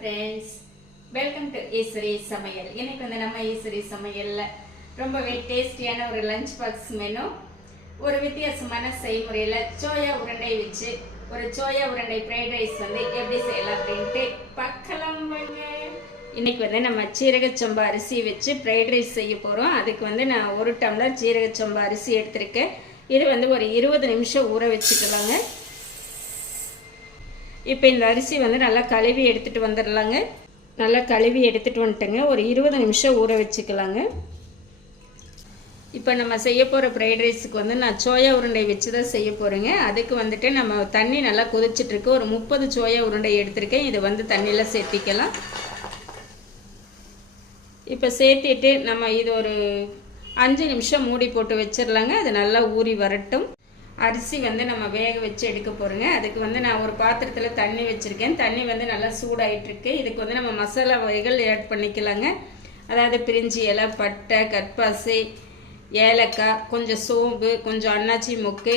Friends, welcome to Eswari சமையல். இன்னைக்கு வந்து நம்ம ஈஸ்வரி சமையல்ல ரொம்பவே டேஸ்டியான ஒரு லஞ்ச் பாக்ஸ் மெனு, ஒரு வித்தியாசமான செய்முறையில் சோயா உருண்டை வச்சு ஒரு சோயா உருண்டை ஃப்ரைட் ரைஸ் வந்து எப்படி செய்யலாம் அப்படின்ட்டு பார்க்கலாம் வாங்க. இன்னைக்கு வந்து நம்ம சீரகச்சம்பா அரிசி வச்சு ஃப்ரைட் ரைஸ் செய்ய போகிறோம். அதுக்கு வந்து நான் 1 டம்ளர் சீரகச்சம்பா அரிசி எடுத்திருக்கேன். இது வந்து ஒரு 20 நிமிஷம் ஊற வச்சுக்கலாங்க. இப்போ இந்த அரிசி வந்து நல்லா கழுவி எடுத்துகிட்டு வந்துடலாங்க. நல்லா கழுவி எடுத்துகிட்டு வந்துட்டேங்க. ஒரு 20 நிமிஷம் ஊற வச்சுக்கலாங்க. இப்போ நம்ம செய்ய போகிற ஃப்ரைட் ரைஸுக்கு வந்து நான் சோயா உருண்டை வச்சு தான் செய்ய போகிறேங்க. அதுக்கு வந்துட்டு நம்ம தண்ணி நல்லா கொதிச்சிட்ருக்கு. ஒரு 30 சோயா உருண்டை எடுத்திருக்கேன். இது வந்து தண்ணியில் சேர்த்திக்கலாம். இப்போ சேர்த்திட்டு நம்ம இது ஒரு 5 நிமிஷம் மூடி போட்டு வச்சிடலாங்க. அது நல்லா ஊறி வரட்டும். அரிசி வந்து நம்ம வேக வச்சு எடுக்க போகிறோங்க. அதுக்கு வந்து நான் ஒரு பாத்திரத்தில் தண்ணி வச்சுருக்கேன். தண்ணி வந்து நல்லா சூடாயிட்ருக்கு. இதுக்கு வந்து நம்ம மசாலா வகைகள் ஆட் பண்ணிக்கலாங்க. அதாவது பிரிஞ்சி இலை, பட்டை, கற்பாசி, ஏலக்காய், கொஞ்சம் சோம்பு, கொஞ்சம் அன்னாச்சி மொக்கு,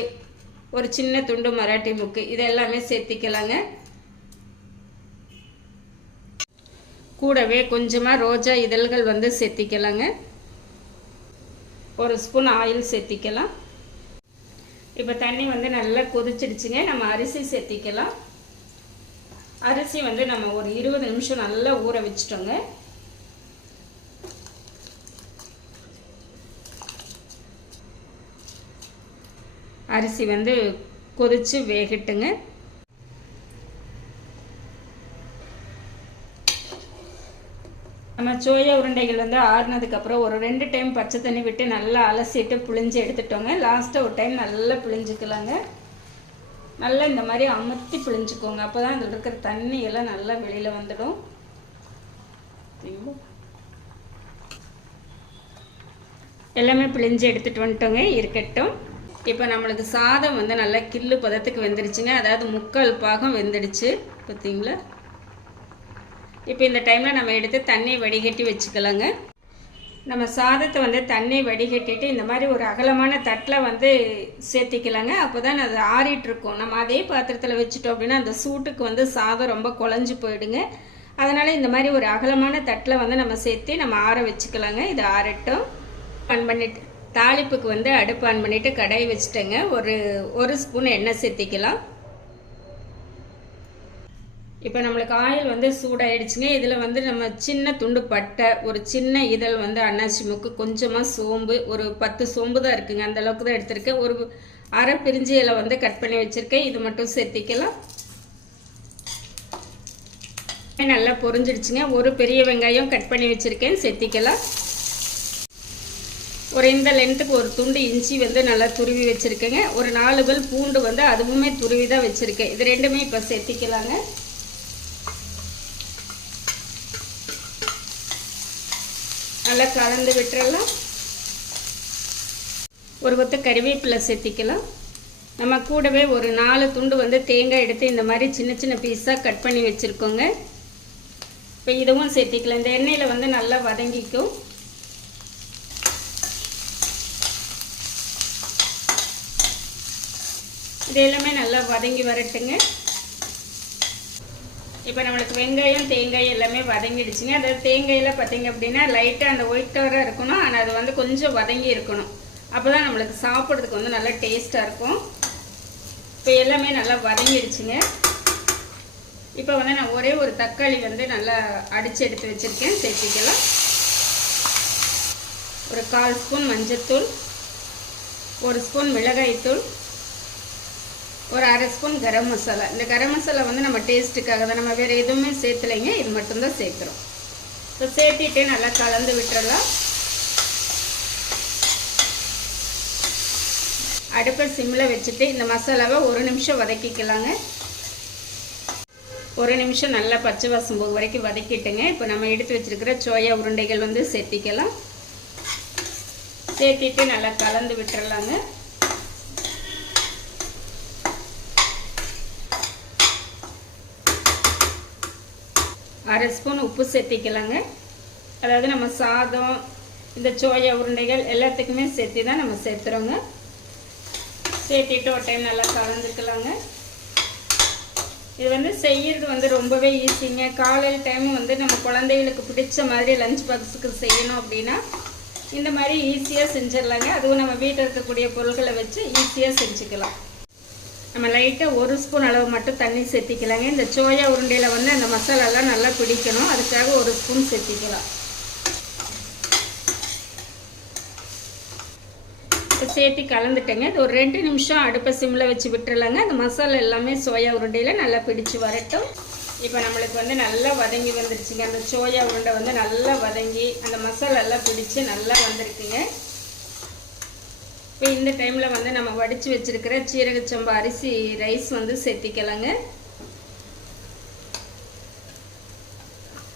ஒரு சின்ன துண்டு மராட்டி மொக்கு, இது எல்லாமே சேர்த்திக்கலாங்க. கூடவே கொஞ்சமாக ரோஜா இதழ்கள் வந்து சேர்த்திக்கலாங்க. 1 ஸ்பூன் ஆயில் சேர்த்திக்கலாம். இப்போ தண்ணி வந்து நல்லா கொதிச்சிடுச்சுங்க. நம்ம அரிசி சேர்த்திக்கலாம். அரிசி வந்து நம்ம ஒரு 20 நிமிஷம் நல்லா ஊற வச்சுட்டோங்க. அரிசி வந்து கொதிச்சு வேகட்டுங்க. நம்ம சோயா உருண்டைகள் வந்து ஆறுனதுக்கப்புறம் ஒரு 2 டைம் பச்சை தண்ணி விட்டு நல்லா அலசிட்டு புளிஞ்சு எடுத்துட்டோங்க. லாஸ்ட்டாக ஒரு டைம் நல்லா புளிஞ்சிக்கலாங்க. நல்லா இந்த மாதிரி அமுத்தி புளிஞ்சுக்கோங்க. அப்போ தான் அதில் இருக்கிற தண்ணி எல்லாம் நல்லா வெளியில் வந்துடும். எல்லாமே புளிஞ்சு எடுத்துகிட்டு வந்துட்டோங்க. இருக்கட்டும். இப்போ நம்மளுக்கு சாதம் வந்து நல்லா கில்லு பதத்துக்கு வெந்துடுச்சுங்க. அதாவது 3/4 பாகம் வெந்துடுச்சு. பார்த்தீங்களா? இப்போ இந்த டைமில் நம்ம எடுத்து தண்ணி வடிகட்டி வச்சுக்கலாங்க. நம்ம சாதத்தை வந்து தண்ணி வடிகட்டிட்டு இந்த மாதிரி ஒரு அகலமான தட்டில் வந்து சேர்த்திக்கலாங்க. அப்போ தான் அது ஆறிட்டுருக்கும். நம்ம அதே பாத்திரத்தில் வச்சுட்டோம் அப்படின்னா அந்த சூட்டுக்கு வந்து சாதம் ரொம்ப குழஞ்சி போயிடுங்க. அதனால் இந்த மாதிரி ஒரு அகலமான தட்டில் வந்து நம்ம சேர்த்து நம்ம ஆற வச்சுக்கலாங்க. இது ஆறட்டும். ஆன் பண்ணிவிட்டு தாளிப்புக்கு வந்து அடுப்பு ஆன் பண்ணிவிட்டு கடாய் வச்சுட்டேங்க. ஒரு ஸ்பூன் எண்ணெய் சேர்த்திக்கலாம். இப்போ நம்மளுக்கு ஆயில் வந்து சூடாயிடுச்சுங்க. இதில் வந்து நம்ம சின்ன துண்டு பட்டை, ஒரு சின்ன இதழ் வந்து அன்னாச்சி மொக்கு, கொஞ்சமாக சோம்பு, ஒரு 10 சோம்பு தான் இருக்குங்க. அந்த அளவுக்கு தான் எடுத்திருக்கேன். ஒரு அரை பிரிஞ்சி இலை வந்து கட் பண்ணி வச்சுருக்கேன். இது மட்டும் சேர்த்திக்கலாம். நல்லா பொரிஞ்சிடுச்சுங்க. ஒரு பெரிய வெங்காயம் கட் பண்ணி வச்சுருக்கேன், சேர்த்திக்கலாம். ஒரு இந்த லென்த்துக்கு ஒரு துண்டு இஞ்சி வந்து நல்லா துருவி வச்சுருக்கேங்க. ஒரு 4 பல் பூண்டு வந்து அதுவுமே துருவி தான் வச்சுருக்கேன். இது ரெண்டுமே இப்போ சேர்த்திக்கலாங்க. நல்லா கலந்து விட்டுறலாம். ஒரு கொத்து கறிவேப்பிலை சேர்த்திக்கலாம். நம்ம கூடவே ஒரு 4 துண்டு வந்து தேங்காய் எடுத்து இந்த மாதிரி சின்ன சின்ன பீஸாக கட் பண்ணி வச்சுருக்கோங்க. இப்போ இதுவும் சேர்த்திக்கலாம். இந்த எண்ணெயில் வந்து நல்லா வதங்கிக்கும். இது எல்லாமே நல்லா வதங்கி வரட்டுங்க. இப்போ நம்மளுக்கு வெங்காயம், தேங்காய் எல்லாமே வதங்கிடுச்சுங்க. அதாவது தேங்காயில் பார்த்திங்க அப்படின்னா லைட்டாக அந்த ஒயிட் கலராக இருக்கணும். ஆனால் அது வந்து கொஞ்சம் வதங்கி இருக்கணும். அப்போ தான் நம்மளுக்கு சாப்பிட்றதுக்கு வந்து நல்லா டேஸ்ட்டாக இருக்கும். இப்போ எல்லாமே நல்லா வதங்கிடுச்சுங்க. இப்போ வந்து நான் ஒரே ஒரு தக்காளி வந்து நல்லா அடித்து எடுத்து வச்சுருக்கேன், சேர்த்திக்கலாம். ஒரு 1/4 ஸ்பூன் மஞ்சள்தூள், 1 ஸ்பூன் மிளகாய்த்தூள், ஒரு அரை ஸ்பூன் கரம் மசாலா. இந்த கரம் மசாலா வந்து நம்ம டேஸ்ட்டுக்காக தான், நம்ம வேறு எதுவுமே சேர்த்துலைங்க. இது மட்டும்தான் சேர்க்குறோம். ஸோ சேர்த்திட்டு நல்லா கலந்து விட்டுறலாம். அடுப்பை சிம்மில் வச்சுட்டு இந்த மசாலாவை 1 நிமிஷம் வதக்கிக்கலாங்க. 1 நிமிஷம் நல்லா பச்சை வாசம் போக வரைக்கும் வதக்கிட்டுங்க. இப்போ நம்ம எடுத்து வச்சுருக்கிற சோயா உருண்டைகள் வந்து சேர்த்திக்கலாம். சேர்த்திட்டு நல்லா கலந்து விட்டுறலாங்க. அரை ஸ்பூன் உப்பு சேர்த்திக்கலாங்க. அதாவது நம்ம சாதம், இந்த சோயா உருண்டைகள் எல்லாத்துக்குமே சேர்த்து தான் நம்ம சேர்த்துறோங்க. சேர்த்திட்டு ஒரு டைம் நல்லா கலந்துக்கலாங்க. இது வந்து செய்கிறது வந்து ரொம்பவே ஈஸிங்க. காலையில் டைம் வந்து நம்ம குழந்தைகளுக்கு பிடிச்ச மாதிரி லஞ்ச் பாக்ஸுக்கு செய்யணும் அப்படின்னா இந்த மாதிரி ஈஸியாக செஞ்சிடலாங்க. அதுவும் நம்ம வீட்டில் இருக்கக்கூடிய பொருட்களை வச்சு ஈஸியாக செஞ்சுக்கலாம். நம்ம லைட்டாக 1 ஸ்பூன் அளவு மட்டும் தண்ணி சேர்த்திக்கலாங்க. இந்த சோயா உருண்டையில் வந்து அந்த மசாலாலாம் நல்லா பிடிக்கணும், அதுக்காக 1 ஸ்பூன் சேர்த்திக்கலாம். சேர்த்து கலந்துட்டேங்க. இது ஒரு 2 நிமிஷம் அடுப்பை சிம்மில் வச்சு விட்டுறலாங்க. அந்த மசாலா எல்லாமே சோயா உருண்டையில் நல்லா பிடிச்சி வரட்டும். இப்போ நம்மளுக்கு வந்து நல்லா வதங்கி வந்துருச்சுங்க. அந்த சோயா உருண்டை வந்து நல்லா வதங்கி அந்த மசாலாலாம் பிடிச்சி நல்லா வந்திருக்குங்க. இப்போ இந்த டைமில் வந்து நம்ம வடித்து வச்சுருக்கிற சீரக சம்பா அரிசி ரைஸ் வந்து சேர்த்திக்கலாங்க.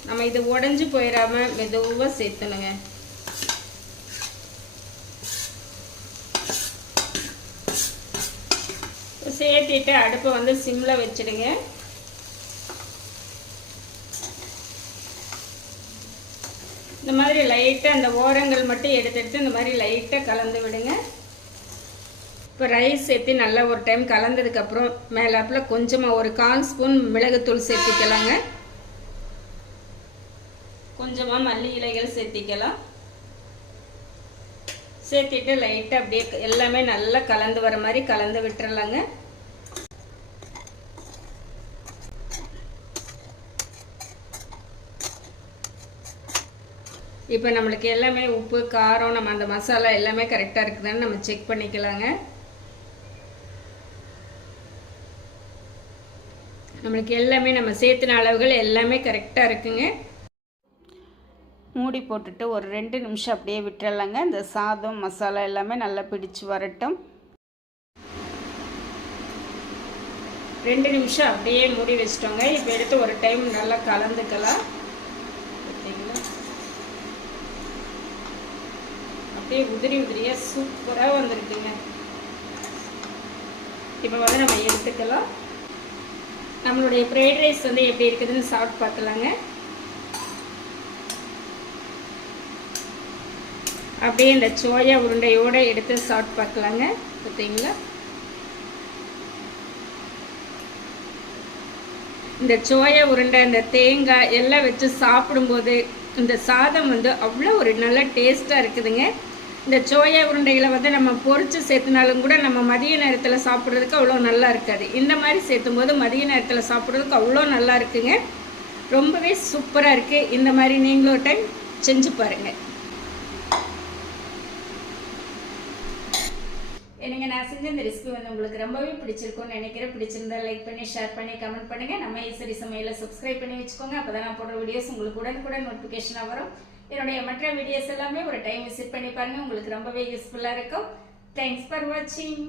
நம்ம இது உடஞ்சி போயிடாமல் மெதுவாக சேர்த்தணுங்க. சேர்த்திட்டு அடுப்பை வந்து சிம்மில் வச்சுடுங்க. இந்த மாதிரி லைட்டாக அந்த ஓரங்கள் மட்டும் எடுத்து இந்த மாதிரி லைட்டாக கலந்து விடுங்க. இப்போ ரைஸ் சேர்த்து நல்லா ஒரு டைம் கலந்ததுக்கப்புறம் மேலாப்பில் கொஞ்சமாக ஒரு 1/4 ஸ்பூன் மிளகுத்தூள் சேர்த்திக்கலாங்க. கொஞ்சமாக மல்லி இலைகள் சேர்த்திக்கலாம். சேர்த்திட்டு லைட்டாக அப்படியே எல்லாமே நல்லா கலந்து வர மாதிரி கலந்து விட்டுறலாங்க. இப்போ நம்மளுக்கு எல்லாமே உப்பு காரம் நம்ம அந்த மசாலா எல்லாமே கரெக்டாக இருக்குதுன்னு நம்ம செக் பண்ணிக்கலாங்க. நம்மளுக்கு எல்லாமே நம்ம சேர்த்துன அளவுகள் எல்லாமே கரெக்டாக இருக்குங்க. மூடி போட்டுட்டு ஒரு 2 நிமிஷம் அப்படியே விட்டுறலாங்க. இந்த சாதம் மசாலா எல்லாமே நல்லா பிடிச்சு வரட்டும். 2 நிமிஷம் அப்படியே மூடி வச்சிட்டோங்க. இப்போ எடுத்து ஒரு டைம் நல்லா கலந்துக்கலாம். பார்த்தீங்களா, அப்படியே உதிரி உதிரியாக சூப்பராக வந்திருக்குங்க. இப்போ வந்து நம்ம எடுத்துக்கலாம். நம்மளுடைய ஃப்ரைட் ரைஸ் வந்து எப்படி இருக்குதுன்னு சாப்பிட்டு பார்க்கலாங்க. அப்படியே இந்த சோயா உருண்டையோடு எடுத்து சாப்பிட்டு பார்க்கலாங்க. பார்த்தீங்களா, இந்த சோயா உருண்டை இந்த தேங்காய் எல்லாம் வச்சு சாப்பிடும்போது இந்த சாதம் வந்து அவ்வளோ ஒரு நல்ல டேஸ்ட்டாக இருக்குதுங்க. இந்த சோயா உருண்டைகளை வந்து நம்ம பொரித்து சேர்த்துனாலும் கூட நம்ம மதிய நேரத்தில் சாப்பிட்றதுக்கு அவ்வளோ நல்லா இருக்காது. இந்த மாதிரி சேர்த்தும் போது மதிய நேரத்தில் சாப்பிட்றதுக்கு அவ்வளோ நல்லா இருக்குங்க. ரொம்பவே சூப்பராக இருக்குது. இந்த மாதிரி நீங்களும் ஒரு டைம் செஞ்சு பாருங்கள். எனக்கு நான் செஞ்ச இந்த ரெசிபி வந்து உங்களுக்கு ரொம்பவே பிடிச்சிருக்கும்னு நினைக்கிறேன். பிடிச்சிருந்தா லைக் பண்ணி ஷேர் பண்ணி கமெண்ட் பண்ணுங்கள். நம்ம ஈஸ்வரி சமையலை சப்ஸ்கிரைப் பண்ணி வச்சுக்கோங்க. அப்போ தான் நான் போடுற வீடியோஸ் உங்களுக்கு உடனுக்குடன் நோட்டிஃபிகேஷனாக வரும். என்னுடைய மற்ற வீடியோஸ் எல்லாமே ஒரு டைம் விசிட் பண்ணி பாருங்கள். உங்களுக்கு ரொம்பவே யூஸ்ஃபுல்லாக இருக்கும். தேங்க்ஸ் ஃபார் வாட்சிங்.